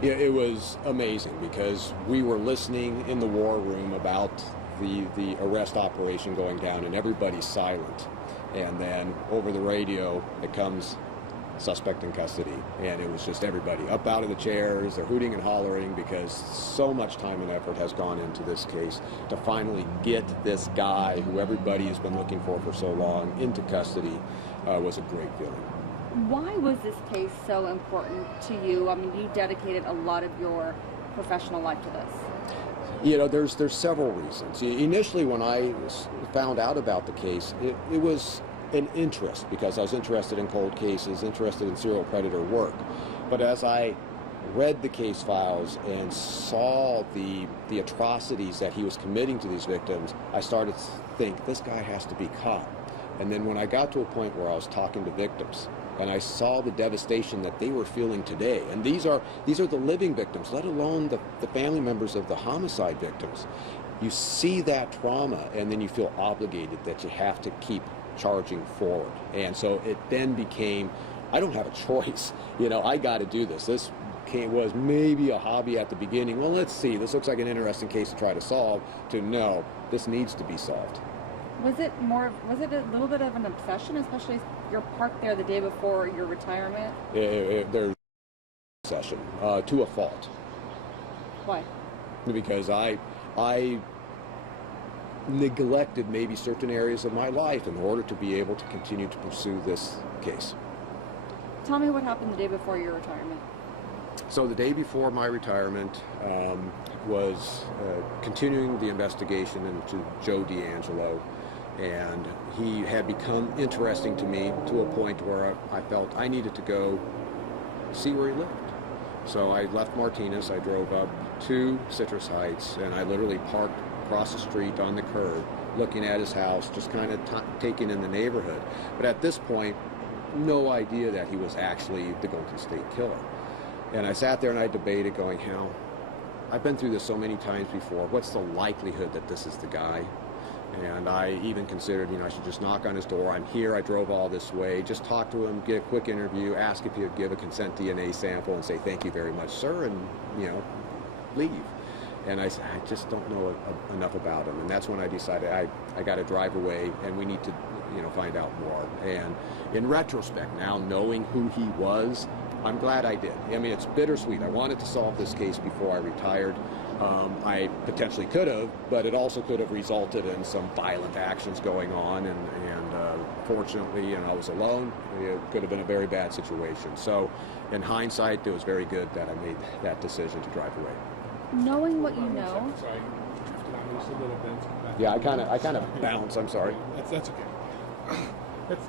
It was amazing because we were listening in the war room about the arrest operation going down, and everybody's silent. And then over the radio, it comes suspect in custody, and it was just everybody up out of the chairs. They're hooting and hollering because so much time and effort has gone into this case to finally get this guy who everybody has been looking for so long into custody. Was a great feeling. Why was this case so important to you? I mean, you dedicated a lot of your professional life to this. You know, there's several reasons. Initially, when I found out about the case, it was an interest because I was interested in cold cases, interested in serial predator work. But as I read the case files and saw the atrocities that he was committing to these victims, I started to think, this guy has to be caught. And then when I got to a point where I was talking to victims, and I saw the devastation that they were feeling today, and these are the living victims, let alone the family members of the homicide victims. You see that trauma, and then you feel obligated that you have to keep charging forward. And so it then became, I don't have a choice. You know, I got to do this. This was maybe a hobby at the beginning. Well, let's see. This looks like an interesting case to try to solve. To no, this needs to be solved. Was it a little bit of an obsession, especially if you're parked there the day before your retirement? There's obsession to a fault. Why? Because I neglected maybe certain areas of my life in order to be able to continue to pursue this case. Tell me what happened the day before your retirement. So the day before my retirement was continuing the investigation into Joe D'Angelo, and he had become interesting to me to a point where I felt I needed to go see where he lived. So I left Martinez, I drove up to Citrus Heights, and I literally parked across the street on the curb, looking at his house, just kind of taking in the neighborhood. But at this point, no idea that he was actually the Golden State Killer. And I sat there and I debated going, you know, I've been through this so many times before. What's the likelihood that this is the guy? And I even considered, you know, I should just knock on his door. I'm here. I drove all this way. Just talk to him, get a quick interview, ask if he would give a consent DNA sample and say, thank you very much, sir, and, you know, leave. And I said, I just don't know enough about him. And that's when I decided I got to drive away and we need to, you know, find out more. And in retrospect, now knowing who he was, I'm glad I did. I mean, it's bittersweet. I wanted to solve this case before I retired. I potentially could have, but it also could have resulted in some violent actions going on. And fortunately, you know, I was alone. It could have been a very bad situation. So in hindsight, it was very good that I made that decision to drive away. Knowing what you know. Sorry, drifted on loose a little bit. Yeah, I kind of bounce. I'm sorry. That's okay.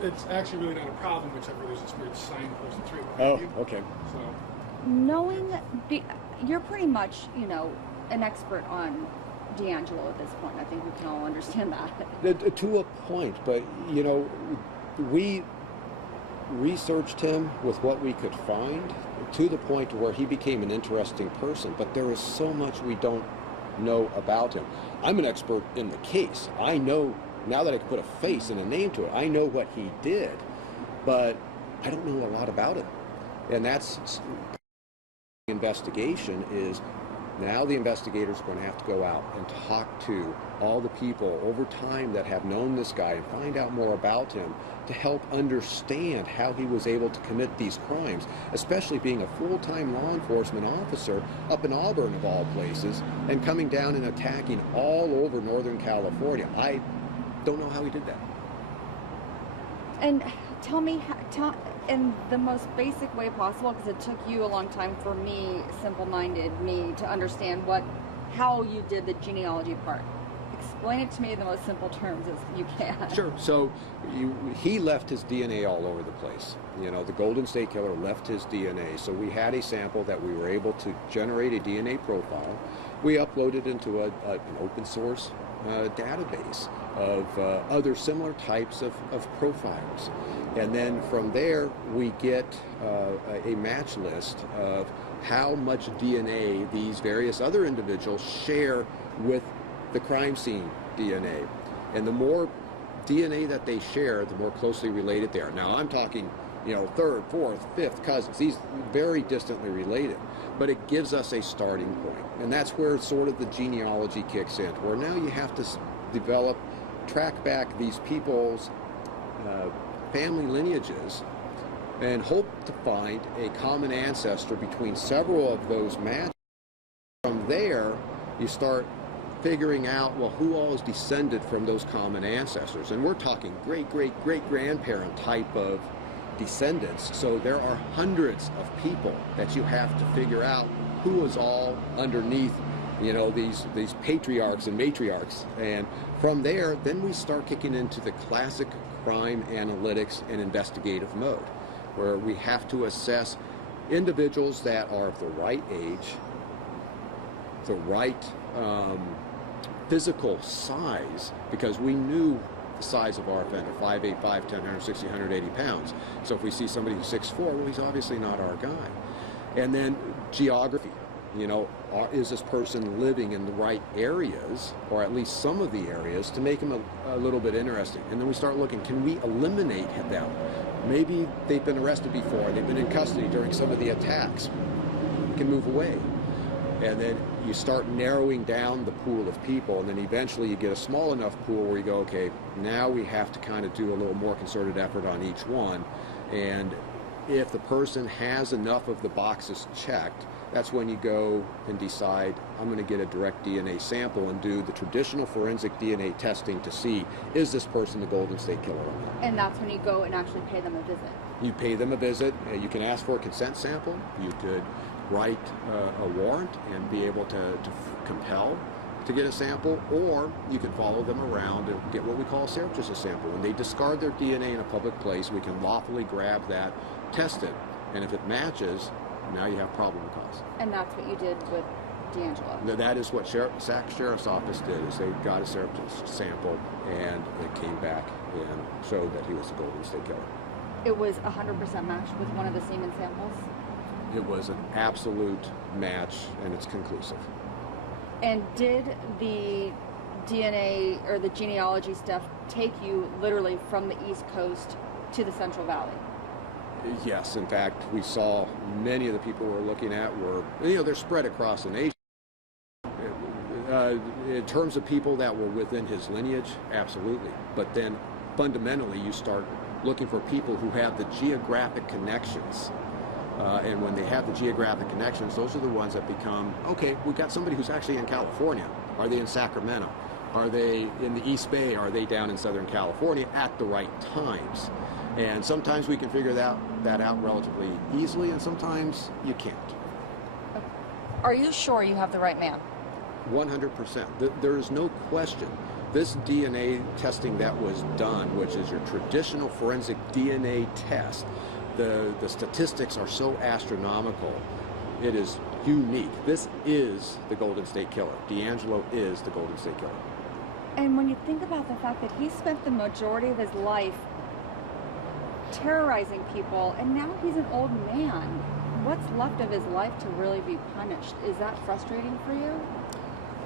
It's actually really not a problem, except for there's this weird signpost that's right Oh, behind you. okay. So. You're pretty much, you know, an expert on D'Angelo at this point. I think we can all understand that. To a point, but, you know, we researched him with what we could find to the point where he became an interesting person, but there is so much we don't know about him. I'm an expert in the case. I know, now that I can put a face and a name to it, I know what he did, but I don't know a lot about him. And that's investigation is now the investigators are going to have to go out and talk to all the people over time that have known this guy and find out more about him to help understand how he was able to commit these crimes, especially being a full-time law enforcement officer up in Auburn of all places and coming down and attacking all over Northern California. I don't know how he did that. And tell me, in the most basic way possible, because it took you a long time for me, simple-minded me, to understand how you did the genealogy part. Explain it to me in the most simple terms as you can. Sure. So he left his DNA all over the place. You know, the Golden State Killer left his DNA. So we had a sample that we were able to generate a DNA profile. We uploaded into an open source database of other similar types of profiles. And then from there, we get a match list of how much DNA these various other individuals share with the crime scene DNA. And the more DNA that they share, the more closely related they are. Now, I'm talking third, fourth, fifth cousins. These very distantly related, but it gives us a starting point, and that's where sort of the genealogy kicks in, where now you have to track back these people's family lineages and hope to find a common ancestor between several of those matches. From there, you start figuring out, well, who all is descended from those common ancestors. And we're talking great-great-great-grandparent type of descendants. So there are hundreds of people that you have to figure out who is all underneath, these patriarchs and matriarchs. And from there, then we start kicking into the classic crime analytics and investigative mode, where we have to assess individuals that are of the right age, the right physical size, because we knew the size of our offender, 5'8", 5'10", 160, 180 pounds. So if we see somebody who's 6'4", well, he's obviously not our guy. And then geography, is this person living in the right areas, or at least some of the areas, to make them a little bit interesting. And then we start looking, can we eliminate them? Maybe they've been arrested before, they've been in custody during some of the attacks. We can move away. And then you start narrowing down the pool of people, and then eventually you get a small enough pool where you go, okay, now we have to kind of do a little more concerted effort on each one. And if the person has enough of the boxes checked, that's when you go and decide, I'm going to get a direct DNA sample and do the traditional forensic DNA testing to see, is this person the Golden State Killer or not? And that's when you go and actually pay them a visit. You pay them a visit. You can ask for a consent sample. You could write a warrant and be able to compel to get a sample, or you can follow them around and get what we call a surreptitious sample. When they discard their DNA in a public place, we can lawfully grab that, test it, and if it matches, now you have probable cause. And that's what you did with D'Angelo. That is what Sac Sheriff's Office did, is they got a surreptitious sample, and it came back and showed that he was the Golden State Killer. It was 100% matched with one of the semen samples? It was an absolute match, and it's conclusive. And did the DNA or the genealogy stuff take you literally from the East Coast to the Central Valley? Yes. In fact, we saw many of the people we're looking at were, they're spread across the nation. In terms of people that were within his lineage, absolutely. But then fundamentally, you start looking for people who have the geographic connections. And when they have the geographic connections, those are the ones that become, okay, we've got somebody who's actually in California. Are they in Sacramento? Are they in the East Bay? Are they down in Southern California at the right times? And sometimes we can figure that out relatively easily, and sometimes you can't. Are you sure you have the right man? 100%. There is no question. This DNA testing that was done, which is your traditional forensic DNA test, the statistics are so astronomical. It is unique. This is the Golden State Killer. D'Angelo is the Golden State Killer. And when you think about the fact that he spent the majority of his life terrorizing people, and now he's an old man, what's left of his life to really be punished? Is that frustrating for you?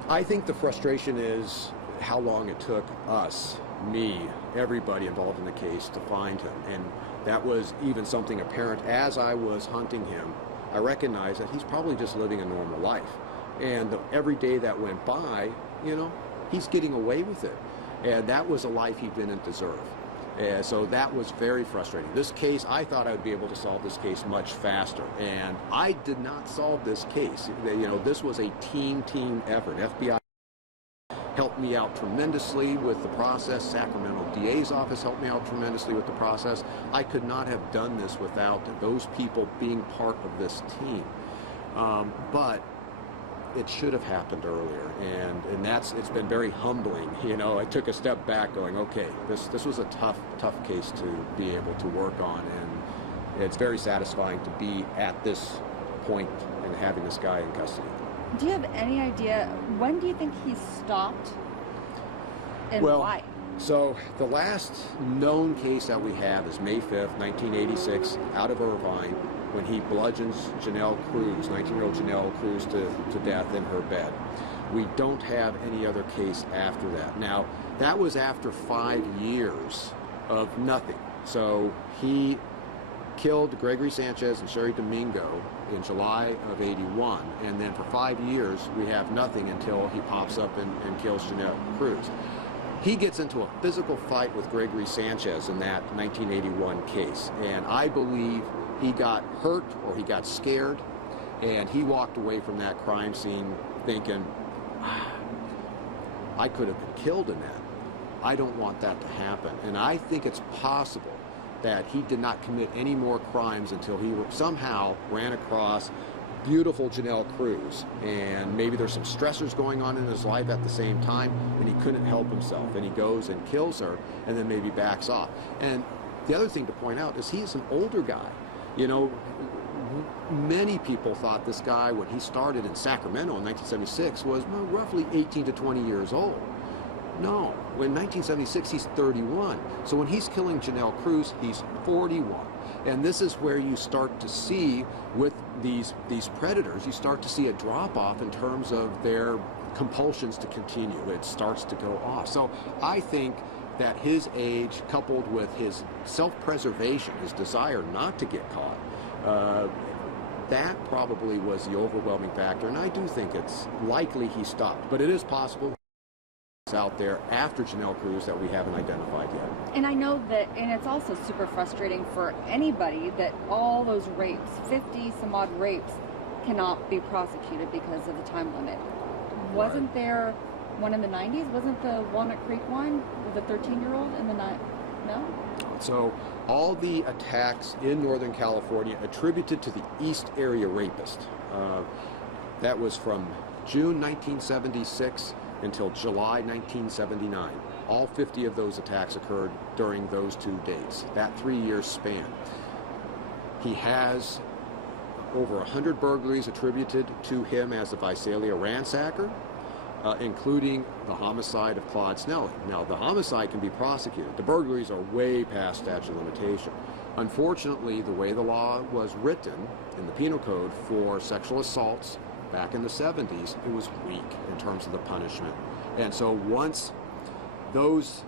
I think the frustration is how long it took us, me, everybody involved in the case to find him. And that was even something apparent as I was hunting him. I recognized that he's probably just living a normal life. And every day that went by, he's getting away with it. And that was a life he didn't deserve. And so that was very frustrating. This case, I thought I would be able to solve this case much faster. And I did not solve this case. This was a team effort. FBI helped me out tremendously with the process. Sacramento DA's office helped me out tremendously with the process. I could not have done this without those people being part of this team. But it should have happened earlier, and it's been very humbling. I took a step back going, okay, this was a tough case to be able to work on, and it's very satisfying to be at this point and having this guy in custody. Do you have any idea, when do you think he stopped, and why? So the last known case that we have is May 5th, 1986, out of Irvine, when he bludgeons Janelle Cruz, 19-year-old Janelle Cruz, to death in her bed. We don't have any other case after that. Now, that was after 5 years of nothing. So he killed Gregory Sanchez and Sherry Domingo in July of '81, and then for 5 years we have nothing until he pops up and kills Janelle Cruz. He gets into a physical fight with Gregory Sanchez in that 1981 case, and I believe he got hurt or he got scared, and he walked away from that crime scene thinking, I could have been killed in that. I don't want that to happen. And I think it's possible that he did not commit any more crimes until he somehow ran across beautiful Janelle Cruz, and maybe there's some stressors going on in his life at the same time, and he couldn't help himself, and he goes and kills her, and then maybe backs off. And the other thing to point out is he's an older guy. You know, many people thought this guy, when he started in Sacramento in 1976, was roughly 18 to 20 years old. No, in 1976 he's 31. So when he's killing Janelle Cruz, he's 41. And this is where you start to see, with these predators, you start to see a drop-off in terms of their compulsions to continue. It starts to go off. So I think that his age, coupled with his self-preservation, his desire not to get caught, that probably was the overwhelming factor. And I do think it's likely he stopped. But it is possible out there after Janelle Cruz that we haven't identified yet. And I know that, and it's also super frustrating for anybody that all those rapes, 50 some odd rapes, cannot be prosecuted because of the time limit. Wasn't there one in the 90s? Wasn't the Walnut Creek one with a 13-year-old in the night? No? So all the attacks in Northern California attributed to the East Area Rapist. That was from June 1976 until July 1979. All 50 of those attacks occurred during those 2 dates, that 3-year span. He has over 100 burglaries attributed to him as a Visalia ransacker, including the homicide of Claude Snelling. Now, the homicide can be prosecuted. The burglaries are way past statute of limitation. Unfortunately, the way the law was written in the Penal Code for sexual assaults back in the 70s, it was weak in terms of the punishment. And so once those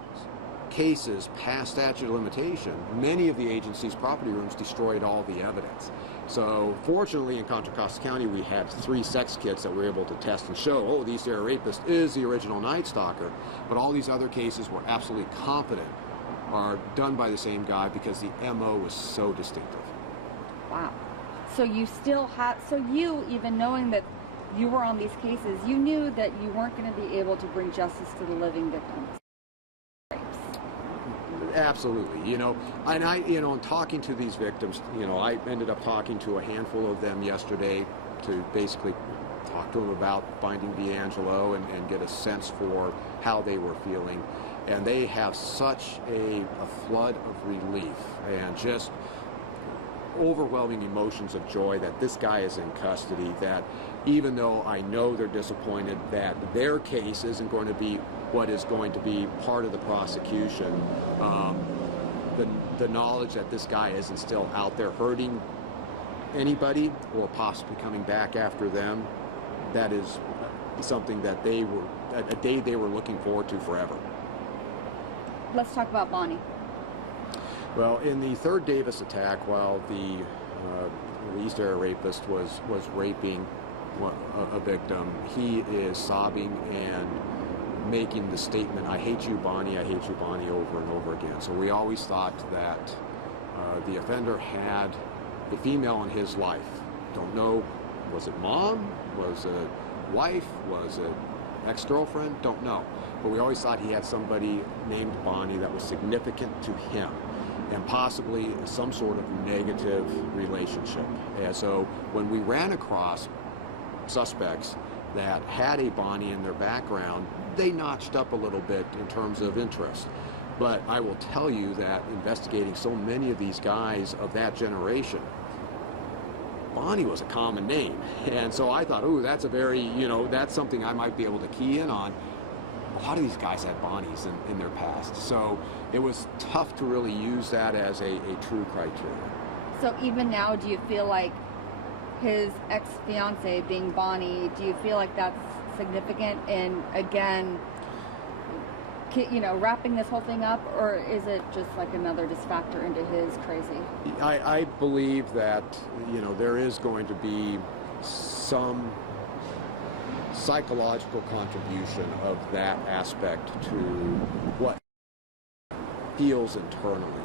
cases passed statute of limitation, many of the agency's property rooms destroyed all the evidence. So fortunately in Contra Costa County we had 3 sex kits that we were able to test and show, oh, the East Area Rapist is the original Night Stalker, but all these other cases were absolutely confident are done by the same guy because the MO was so distinctive. Wow. So you still had, so you, even knowing that you were on these cases, you knew that you weren't going to be able to bring justice to the living victims. Absolutely, you know, and in talking to these victims, you know, I ended up talking to a handful of them yesterday to basically talk to them about finding D'Angelo and get a sense for how they were feeling. And they have such a flood of relief and just overwhelming emotions of joy that this guy is in custody, that even though I know they're disappointed that their case isn't going to be what is going to be part of the prosecution, the knowledge that this guy isn't still out there hurting anybody or possibly coming back after them, that is something that they were, a day they were looking forward to forever. Let's talk about Bonnie. Well, in the third Davis attack, while the East Area Rapist was raping a victim, he is sobbing and making the statement, I hate you, Bonnie, over and over again. So we always thought that the offender had a female in his life. Don't know, was it mom? Was it wife? Was it ex-girlfriend? Don't know. But we always thought he had somebody named Bonnie that was significant to him, and possibly some sort of negative relationship. And so when we ran across suspects that had a Bonnie in their background, they notched up a little bit in terms of interest. But I will tell you that investigating so many of these guys of that generation, Bonnie was a common name. And so I thought, oh, that's a very, you know, that's something I might be able to key in on. A lot of these guys had Bonnies in their past. So it was tough to really use that as a true criteria. So even now, do you feel like his ex-fiance being Bonnie, do you feel like that's significant? And again, wrapping this whole thing up, or is it just like another just factor into his crazy? I believe that, there is going to be some psychological contribution of that aspect to what he feels internally.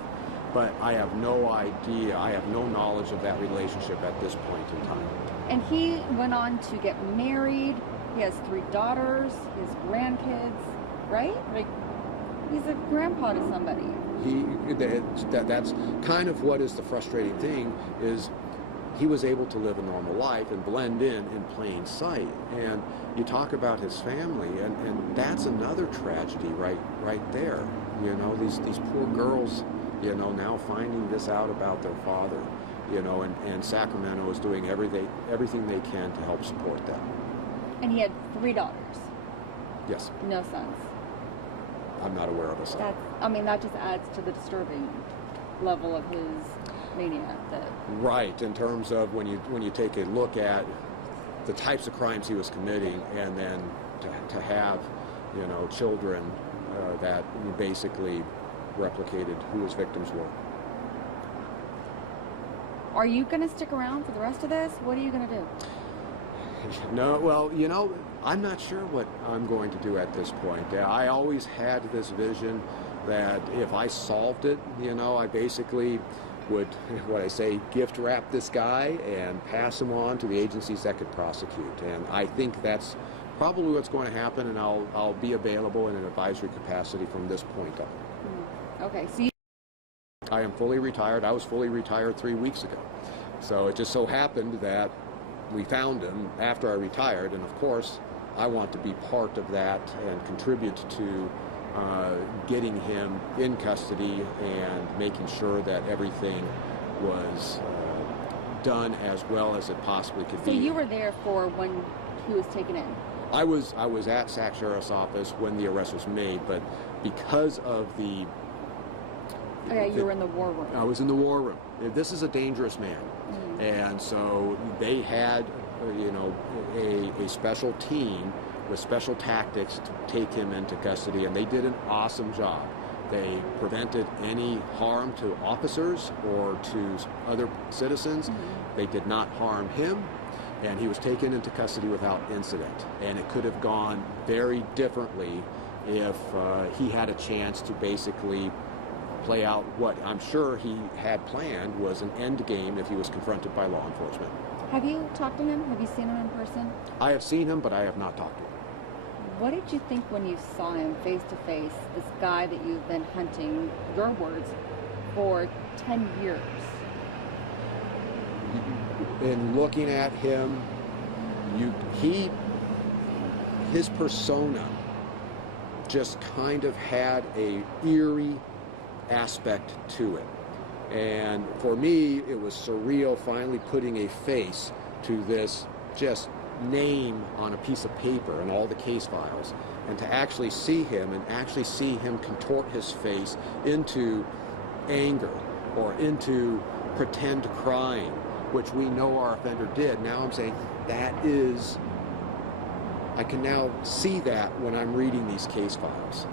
But I have no idea, I have no knowledge of that relationship at this point in time. And he went on to get married. He has 3 daughters, his grandkids, right? Like, he's a grandpa to somebody. That's kind of what is the frustrating thing, is he was able to live a normal life and blend in plain sight. And you talk about his family, and that's another tragedy right there. These poor girls, now finding this out about their father, and Sacramento is doing everything they can to help support them. And he had 3 daughters. Yes. No sons. I'm not aware of a son. That just adds to the disturbing level of his mania. Right, in terms of when you take a look at the types of crimes he was committing, and then to have, children that basically replicated who his victims were. Are you going to stick around for the rest of this? What are you going to do? No, well, I'm not sure what I'm going to do at this point. I always had this vision that if I solved it, I basically would, gift wrap this guy and pass him on to the agencies that could prosecute. And I think that's probably what's going to happen, and I'll be available in an advisory capacity from this point on. Okay, so I am fully retired. I was fully retired 3 weeks ago. So it just so happened that we found him after I retired, and of course I want to be part of that and contribute to getting him in custody and making sure that everything was done as well as it possibly could be. So you were there for when he was taken in? I was at Sac Sheriff's Office when the arrest was made, but because of the... You were in the war room. I was in the war room. This is a dangerous man. Mm-hmm. And so they had, a special team with special tactics to take him into custody, and they did an awesome job. They prevented any harm to officers or to other citizens. Mm-hmm. They did not harm him, and he was taken into custody without incident. And it could have gone very differently if he had a chance to basically play out what I'm sure he had planned was an end game if he was confronted by law enforcement. Have you talked to him? Have you seen him in person? I have seen him, but I have not talked to him. What did you think when you saw him face to face, this guy that you've been hunting, your words, for 10 years? In looking at him, his persona just kind of had a eerie aspect to it. And for me, it was surreal finally putting a face to this just name on a piece of paper and all the case files, and to actually see him and actually see him contort his face into anger or into pretend crying, which we know our offender did. Now I'm saying I can now see that when I'm reading these case files.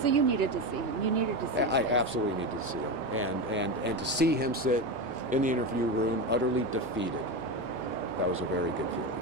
So you needed to see him. You needed to see him. I absolutely needed to see him. And to see him sit in the interview room utterly defeated, that was a very good feeling.